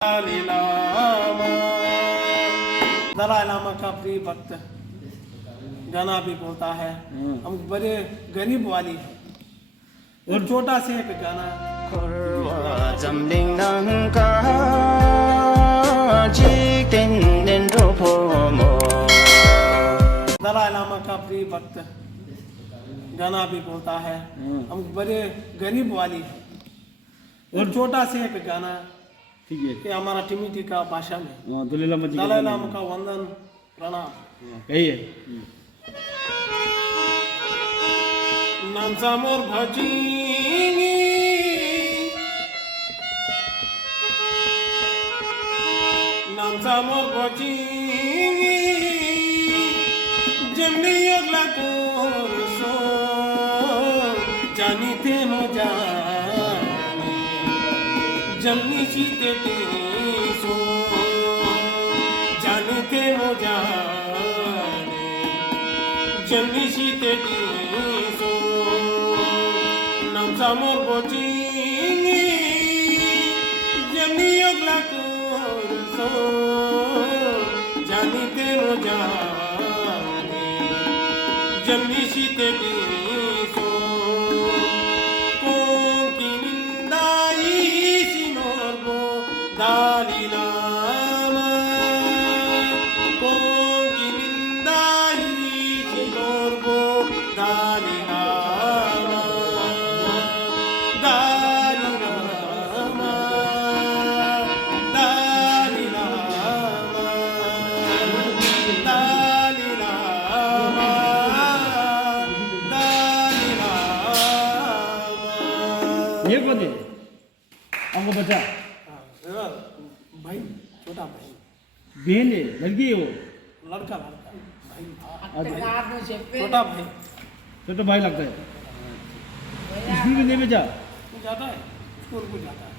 दलाई लामा दलाई लामा का प्रिय भक्त गाना भी बोलता है। हम बड़े गरीब वाली है और छोटा से एक गाना दलाई लामा का प्रिय भक्त गाना भी बोलता है। हम बड़े गरीब वाली है और छोटा से एक गाना ठीक है ये हमारा टिमिटी का भाषा में दलाई लामा का वंदन प्रणाम कहिए। नाम सामोर भजी नाम सामोर भजी जमनी अगला कोर सो जानी थे नो जानी जमनी सीते सो जानी थे नो जानी जमनी सीते सो नाम सामोर भजी जमनी अगला कोर सो जानी थे नो जानी जमनी सीते सो कोंकी निंदाई सिनोरबो दलाई लामा कोंकी निंदाई सिनोरबो दलाई लामा दलाई लामा दलाई लामा दलाई लामा दलाई लामा। ये कौन है आपको बच्चा भाई छोटा भाई बहन है लड़की है वो लड़का लड़का भाई अच्छा, छोटा भाई छोटा भाई लगता है स्कूल में नहीं भेजा जाता है स्कूल को जाता है।